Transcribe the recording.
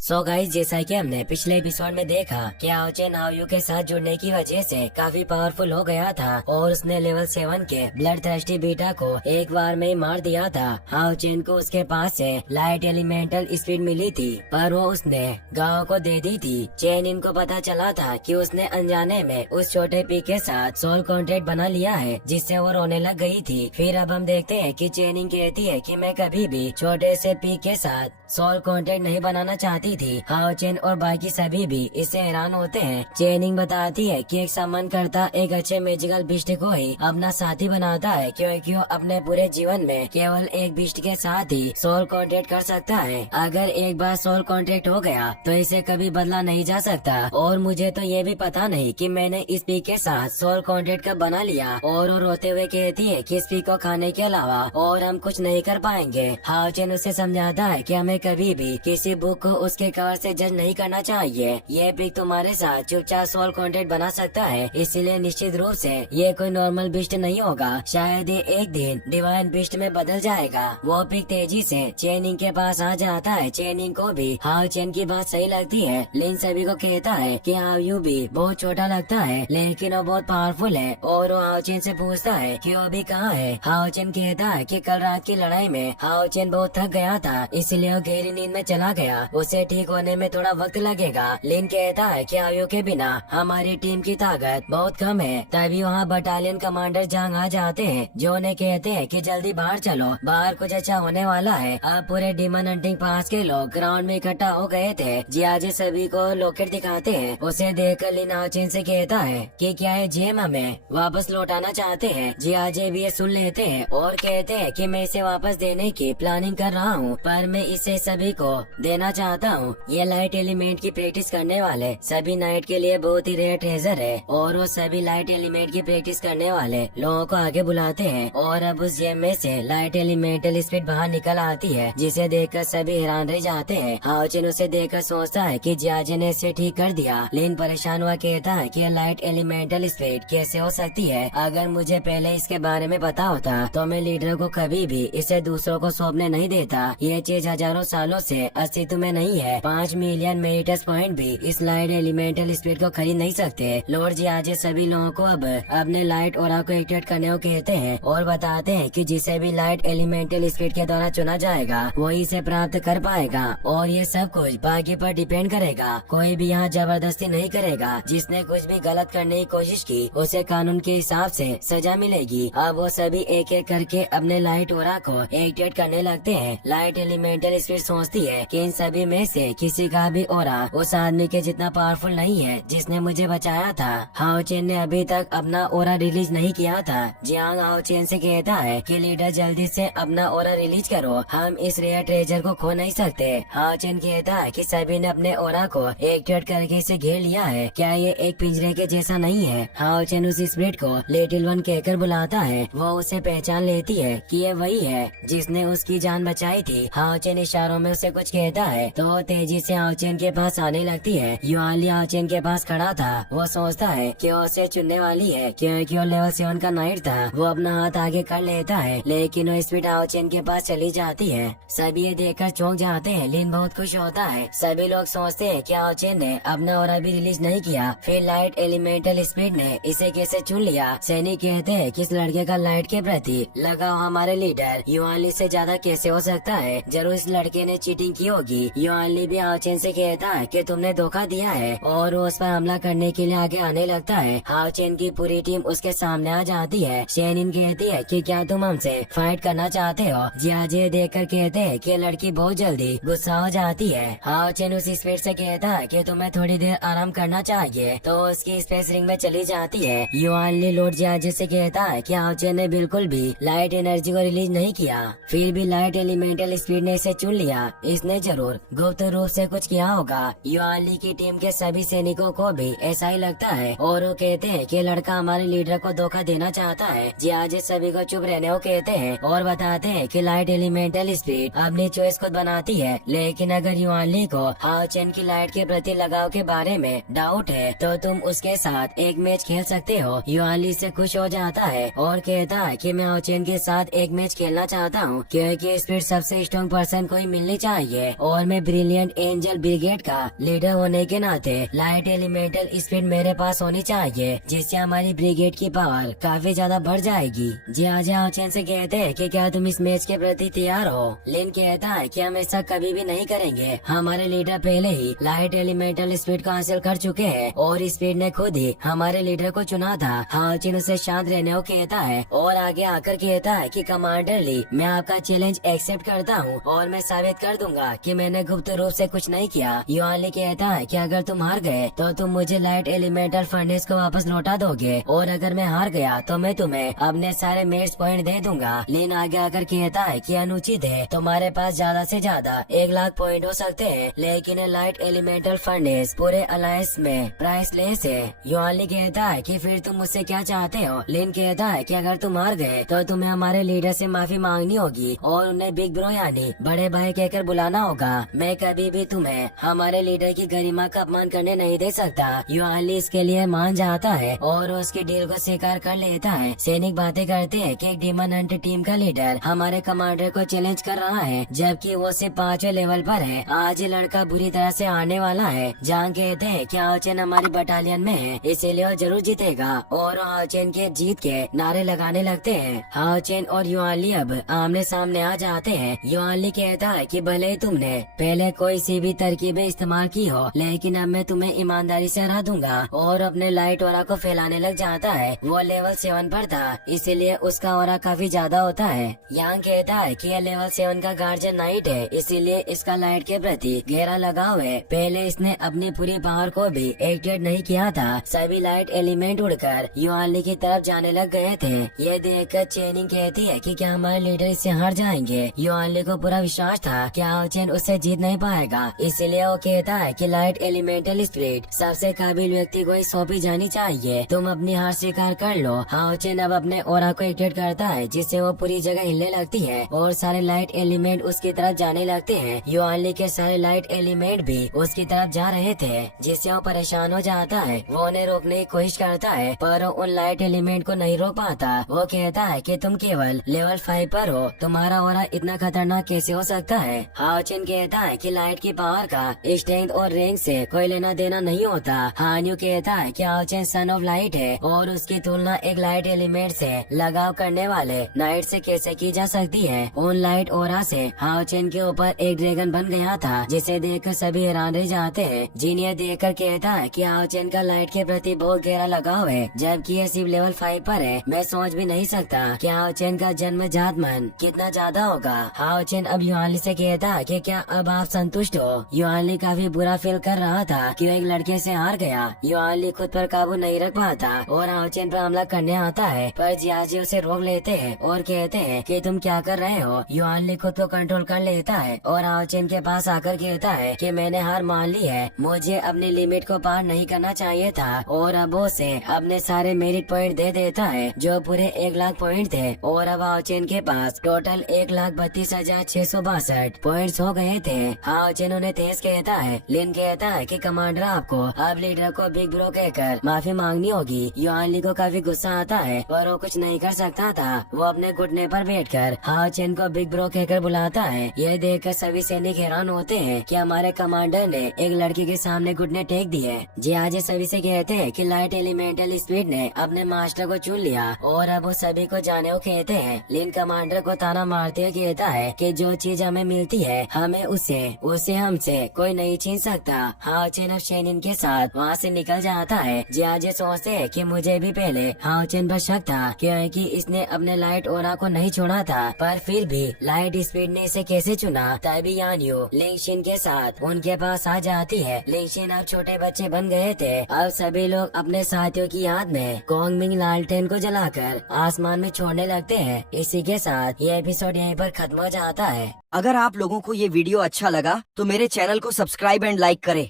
So guys, जैसा कि हमने पिछले एपिसोड में देखा कि आओचेन हाओयू के साथ जुड़ने की वजह से काफी पावरफुल हो गया था और उसने लेवल 7 के ब्लड थर्स्टी बीटा को एक बार में ही मार दिया था। आओचेन को उसके पास से लाइट एलिमेंटल स्पीड मिली थी, पर वो उसने गाँव को दे दी थी। चेन इनको पता चला था कि उसने अनजाने में उस छोटे पी के साथ सोल कॉन्ट्रैक्ट बना लिया है, जिससे वो रोने लग गई थी। फिर अब हम देखते हैं कि चेनिंग कहती है कि मैं कभी भी छोटे से पी के साथ सोल कॉन्ट्रैक्ट नहीं बनाना चाहती थी। हाओचेन और बाकी सभी भी इससे हैरान होते हैं। चेनिंग बताती है कि एक सम्मान करता एक अच्छे मैजिकल बिस्ट को ही अपना साथी बनाता है, क्योंकि वो अपने पूरे जीवन में केवल एक बिस्ट के साथ ही सोल कॉन्ट्रैक्ट कर सकता है। अगर एक बार सोल कॉन्ट्रैक्ट हो गया तो इसे कभी बदला नहीं जा सकता। और मुझे तो ये भी पता नहीं कि मैंने इस पी के साथ सोल कॉन्ट्रैक्ट कब बना लिया। और वो रोते हुए कहती है कि इस पी को खाने के अलावा और हम कुछ नहीं कर पाएंगे। हाओचेन उसे समझाता है कि हमें कभी भी किसी बुक को उसके कवर से जज नहीं करना चाहिए। ये पिक तुम्हारे साथ चुपचाप सोल कॉन्ट्रैक्ट बना सकता है, इसलिए निश्चित रूप से ये कोई नॉर्मल बिस्ट नहीं होगा। शायद ये एक दिन डिवाइन बिस्ट में बदल जाएगा। वो पिक तेजी से चेनिंग के पास आ जाता है। चेनिंग को भी हाओचेन की बात सही लगती है। लिन सभी को कहता है कि हाओयू भी बहुत छोटा लगता है, लेकिन वो बहुत पावरफुल है। और वो हाओचेन से पूछता है कि वो भी कहाँ है। हाओचेन कहता है कि कल रात की लड़ाई में हाओचेन बहुत थक गया था, इसलिए वो गहरी नींद में चला गया। उसे ठीक होने में थोड़ा वक्त लगेगा। लिन कहता है कि हाओयू के बिना हमारी टीम की ताकत बहुत कम है। तभी वहाँ बटालियन कमांडर जांग आ जाते हैं, जो उन्हें कहते हैं कि जल्दी बाहर चलो, बाहर कुछ अच्छा होने वाला है। अब पूरे डीमन हंटिंग पास के लोग ग्राउंड में इकट्ठा हो गए थे। जियाजे सभी को लॉकेट दिखाते हैं। उसे देखकर लिन हाओचेन से कहता है कि क्या है जेम हमें वापस लौटाना चाहते हैं। जियाजे भी ये सुन लेते हैं और कहते हैं कि मैं इसे वापस देने की प्लानिंग कर रहा हूँ, पर मैं इसे सभी को देना चाहता हूँ। ये लाइट एलिमेंट की प्रैक्टिस करने वाले सभी नाइट के लिए बहुत ही रेयर ट्रेजर है। और वो सभी लाइट एलिमेंट की प्रैक्टिस करने वाले लोगों को आगे बुलाते हैं। और अब उस जेम में से लाइट एलिमेंटल स्पीड बाहर निकल आती है, जिसे देखकर सभी हैरान रह जाते हैं। हाओचेन उसे देखकर सोचता है कि जियाजे ने इसे ठीक कर दिया। लिन परेशान हुआ कहता है कि लाइट एलिमेंटल स्पीड कैसे हो सकती है। अगर मुझे पहले इसके बारे में पता होता तो मैं लीडर को कभी भी इसे दूसरों को सौंपने नहीं देता। ये चीज हजारों सालों से अस्तित्व में नहीं है। 5 मिलियन मेरिटस पॉइंट भी इस लाइट एलिमेंटल स्पीड को खरीद नहीं सकते। लॉर्ड जियाजे सभी लोगों को अब अपने लाइट ऑरा को एक्टिवेट करने को कहते हैं और बताते हैं कि जिसे भी लाइट एलिमेंटल स्पीड के द्वारा चुना जाएगा वही इसे प्राप्त कर पाएगा। और ये सब कुछ बाकी पर डिपेंड करेगा। कोई भी यहाँ जबरदस्ती नहीं करेगा। जिसने कुछ भी गलत करने की कोशिश की उसे कानून के हिसाब से सजा मिलेगी। अब वो सभी एक एक करके अपने लाइट ऑरा को एक्टिवेट करने लगते हैं। लाइट एलिमेंटल स्पीड सोचती है कि इन सभी में से किसी का भी ऑरा उस आदमी के जितना पावरफुल नहीं है जिसने मुझे बचाया था। हाओचेन ने अभी तक अपना ऑरा रिलीज नहीं किया था। जियांग हाओचेन से कहता है कि लीडर जल्दी से अपना ऑरा रिलीज करो, हम इस रेयर ट्रेजर को खो नहीं सकते। हाओचेन कहता है कि सभी ने अपने ऑरा को एक्टिवेट करके इसे घेर लिया है। क्या ये एक पिंजरे के जैसा नहीं है? हाओचेन उस स्पिरिट को लिटिल वन कहकर बुलाता है। वो उसे पहचान लेती है कि ये वही है जिसने उसकी जान बचाई थी। हाओचेन इशारों में उसे कुछ कहता है तो तेजी से हाओचेन के पास आने लगती है। युआनली हाओचेन के पास खड़ा था। वो सोचता है कि वो उसे चुनने वाली है, क्योंकि वो लेवल 7 का नाइट था। वो अपना हाथ आगे कर लेता है, लेकिन वो स्पीड हाओचेन के पास चली जाती है। सभी ये देखकर चौंक जाते हैं। लिन बहुत खुश होता है। सभी लोग सोचते हैं कि हाओचेन ने अपना ऑरा भी रिलीज नहीं किया, फिर लाइट एलिमेंटल स्पीड ने इसे कैसे चुन लिया। सैनिक कहते हैं कि इस लड़के का लाइट के प्रति लगाव हमारे लीडर युआनली से ज्यादा कैसे हो सकता है। जरूर इस लड़के ने चीटिंग की होगी। युआनली भी हाओचेन से कहता है कि तुमने धोखा दिया है और वो उस पर हमला करने के लिए आगे आने लगता है। हाओचेन की पूरी टीम उसके सामने आ जाती है। शेनिन कहती है कि क्या तुम हमसे फाइट करना चाहते हो। जियाजे देखकर कहते हैं कि लड़की बहुत जल्दी गुस्सा हो जाती है। हाओचेन उस स्पीड से कहता है कि तुम्हें थोड़ी देर आराम करना चाहिए, तो उसकी स्पेस रिंग में चली जाती है। युआनली लॉर्ड जियाजे से कहता है कि हाओचेन ने बिल्कुल भी लाइट एनर्जी को रिलीज नहीं किया, फिर भी लाइट एलिमेंटल स्पीड ने इसे चुन लिया। इसने जरूर गुप्त रूप से कुछ किया होगा। युआनली की टीम के सभी सैनिकों को भी ऐसा ही लगता है और वो कहते हैं कि लड़का हमारे लीडर को धोखा देना चाहता है। जियाजे सभी को चुप रहने को कहते हैं और बताते हैं कि लाइट एलिमेंटल स्पीड अपनी चॉइस खुद बनाती है, लेकिन अगर युआनली को हाओचेन की लाइट के प्रति लगाव के बारे में डाउट है तो तुम उसके साथ एक मैच खेल सकते हो। युआनली से खुश हो जाता है और कहता है कि मैं हाओचेन के साथ एक मैच खेलना चाहता हूँ, क्योंकि स्पीड सबसे स्ट्रॉन्ग पर्सन को ही मिलनी चाहिए और मैं ब्रिलियंट ब्रिलियंट एंजल ब्रिगेड का लीडर होने के नाते लाइट एलिमेंटल स्पीड मेरे पास होनी चाहिए, जिससे हमारी ब्रिगेड की पावर काफी ज्यादा बढ़ जाएगी। जिया चैन से कहते हैं कि क्या तुम इस मैच के प्रति तैयार हो? लिन कहता है कि हम ऐसा कभी भी नहीं करेंगे। हमारे लीडर पहले ही लाइट एलिमेंटल स्पीड को हासिल कर चुके हैं और स्पीड ने खुद ही हमारे लीडर को चुना था। हाओचिन उसे शांत रहने को कहता है और आगे आकर कहता है कि कमांडर ली, मैं आपका चैलेंज एक्सेप्ट करता हूँ और मैं साबित कर दूंगा कि मैंने गुप्त रूप से कुछ नहीं किया। युआन ली कहता है कि अगर तुम हार गए तो तुम मुझे लाइट एलिमेंटल फर्नेस को वापस लौटा दोगे और अगर मैं हार गया तो मैं तुम्हें अपने सारे मेट्स पॉइंट दे दूंगा। लिन आगे आकर कहता है कि अनुचित है, तुम्हारे पास ज्यादा से ज्यादा 1 लाख पॉइंट हो सकते हैं, लेकिन लाइट एलिमेंटल फर्नेस पूरे अलायंस में प्राइसलेस है। युआन ली कहता है कि फिर तुम मुझसे क्या चाहते हो? लिन कहता है कि अगर तुम हार गए तो तुम्हें हमारे लीडर से माफी मांगनी होगी और उन्हें बिग ब्रो यानी बड़े भाई कहकर बुलाना होगा। मैं कभी भी तुम्हें हमारे लीडर की गरिमा का अपमान करने नहीं दे सकता। युआन ली इसके लिए मान जाता है और उसकी डील को स्वीकार कर लेता है। सैनिक बातें करते हैं कि एक डीमन हंट टीम का लीडर हमारे कमांडर को चैलेंज कर रहा है, जबकि वो सिर्फ 5वें लेवल पर है। आज ये लड़का बुरी तरह से आने वाला है। जहां कहते हैं कि हाओचेन हमारी बटालियन में है, इसीलिए वो जरूर जीतेगा और हाओचेन के जीत के नारे लगाने लगते हैं। हाओचेन और युआन ली अब आमने सामने आ जाते हैं। युआन ली कहता है कि भले ही तुमने पहले कोई सी भी तरकीबें इस्तेमाल की हो, लेकिन अब मैं तुम्हें ईमानदारी से हरा दूंगा और अपने लाइट ऑरा को फैलाने लग जाता है। वो लेवल 7 पर था, इसीलिए उसका ऑरा काफी ज्यादा होता है। यहाँ कहता है कि यह लेवल 7 का गार्जियन नाइट है, इसीलिए इसका लाइट के प्रति गहरा लगाव है। पहले इसने अपनी पूरी पावर को भी एक्टिवेट नहीं किया था। सभी लाइट एलिमेंट उड़कर युआन ली की तरफ जाने लग गए थे। ये देखकर चेनिंग कहती है कि क्या हमारे लीडर इससे हार जाएंगे? युआन ली को पूरा विश्वास था कि हाओचेन उससे जीत नहीं पाएगा, इसलिए वो कहता है कि लाइट एलिमेंटल स्पिरिट सबसे काबिल व्यक्ति को ही सौंपी जानी चाहिए। तुम अपनी हार स्वीकार कर लो। हाओचेन अब अपने ऑरा को एक्टिवेट करता है, जिससे वो पूरी जगह हिलने लगती है और सारे लाइट एलिमेंट उसकी तरफ जाने लगते हैं। युआन ली के सारे लाइट एलिमेंट भी उसकी तरफ जा रहे थे, जिससे वो परेशान हो जाता है। वो उन्हें रोकने की कोशिश करता है, पर उन लाइट एलिमेंट को नहीं रोक पाता। वो कहता है कि तुम केवल लेवल 5 पर हो, तुम्हारा ऑरा इतना खतरनाक कैसे हो सकता है? हाओचेन कहता है कि लाइट की पावर का स्ट्रेंथ और रैंक से कोई लेना देना नहीं होता। हान्यू कहता है कि हाओचेन सन ऑफ लाइट है और उसकी तुलना एक लाइट एलिमेंट से लगाव करने वाले नाइट से कैसे की जा सकती है? उन लाइट ऑरा से हाओचेन के ऊपर एक ड्रैगन बन गया था, जिसे देखकर सभी हैरान रह जाते हैं। जिन ये देखकर कहता है कि हाओचेन का लाइट के प्रति बहुत गहरा लगाव है, जबकि ये सिर्फ लेवल 5 पर है। मैं सोच भी नहीं सकता कि हाओचेन का जन्मजात मन कितना ज्यादा होगा। हाओचेन अब युआन ली से कहता है कि क्या अब आप संतुष्ट हो? युआन ली काफी बुरा फील कर रहा था कि वो एक लड़के से हार गया। युआन ली खुद पर काबू नहीं रख पाता और हाओचेन पर हमला करने आता है, पर जियाजी उसे रोक लेते हैं और कहते हैं कि तुम क्या कर रहे हो? युआन ली खुद को कंट्रोल कर लेता है और हाओचेन के पास आकर कहता है कि मैंने हार मान ली है, मुझे अपनी लिमिट को पार नहीं करना चाहिए था और अब उसे अपने सारे मेरिट पॉइंट दे देता है, जो पूरे 1 लाख पॉइंट थे। और अब हाओचेन के पास टोटल 1,32,662 पॉइंट्स हो गए थे। हाओचेन उन्हें तेज कहता है। लिन कहता है कि कमांडर आपको अब लीडर को बिग ब्रो कहकर माफी मांगनी होगी। युआन ली को काफी गुस्सा आता है, पर वो कुछ नहीं कर सकता था। वो अपने घुटने पर बैठकर हाओचेन को बिग ब्रो कहकर बुलाता है। यह देखकर सभी सैनिक हैरान होते हैं कि हमारे कमांडर ने एक लड़के के सामने घुटने टेक दिए। जियाजी सभी से कहते हैं कि लाइट एलिमेंटल स्पीड ने अपने मास्टर को चुन लिया और अब वो सभी को जाने को कहते हैं। लिन कमांडर को ताना मारते हुए कहता है कि जो चीज हमें मिलती है हमें उसे हमसे कोई नहीं छीन सकता। हाओचेन अब शेनिन के साथ वहाँ से निकल जाता है। जियाजी सोचते हैं कि मुझे भी पहले हाओचेन पर शक था, क्योंकि इसने अपने लाइट ऑरा को नहीं छोड़ा था, पर फिर भी लाइट स्पीड ने इसे कैसे चुना? तभी यान्यू लिंगशिन के साथ उनके पास आ जाती है। लिंगशिन अब छोटे बच्चे बन गए थे। अब सभी लोग अपने साथियों की याद में कोंगमिंग लालटेन को जलाकर आसमान में छोड़ने लगते हैं। इसी के साथ ये एपिसोड यहीं पर खत्म हो जाता है। अगर आप लोगों को ये वीडियो अच्छा लगा तो मेरे चैनल को सब्सक्राइब एंड लाइक करें